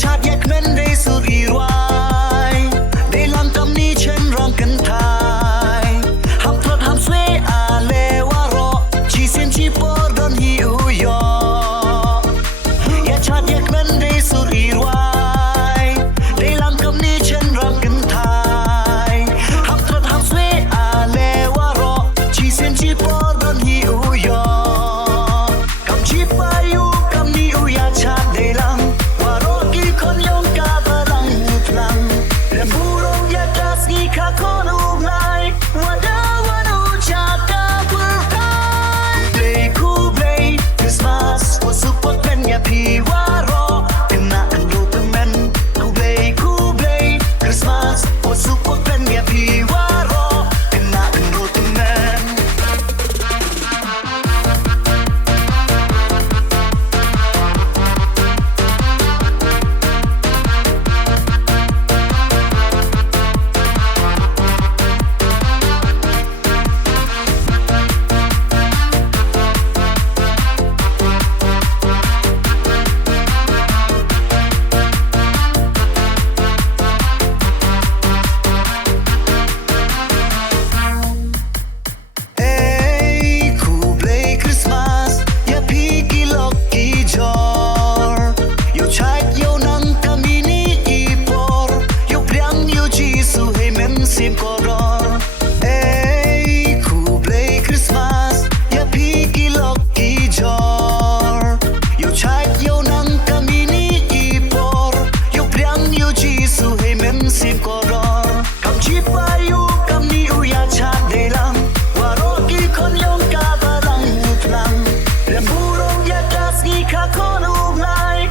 ชาติแยกนั้นได้สุดอีรวายได้ลำกำนี้เช่นร้องกันทายห้ามทอดห้ามสวยอาเลวารอชีเซนชีปอดอนฮิวยอยาชาติแยกนั้นได้สุดอีรวายได้ลำกำนี้เช่นร้องกันทายห้ามทอดห้ามสวยอาเลวารอชีเซนชีปอดอนฮิวยอกำชีปายุกำนี้อุยาชาติได้ลำวารอกี่คนยองกาบลังพลังเรื่องบูรองยาดัสกีขาคนอุกไลว่าดาวนูชาตาเพื่อไทยคูเบลย์คริสต์มาสว่าสุปเป็นยาพีวารอเป็นนาอันรูปเป็นคูเบลย์คริสต์มาสว่าสุปเป็นยาพีวารอเป็นนาอันรูปเป็นSim koror, ku play Christmas, ya pigi loki jor. Yo chai yo nang kami ni ipor, yo priang yo jisu hey men sim koror. Kam chipa yo kami uya chat delang, waroki kon yong ka balang utlang. Remburong ya das gi ka kon uglay,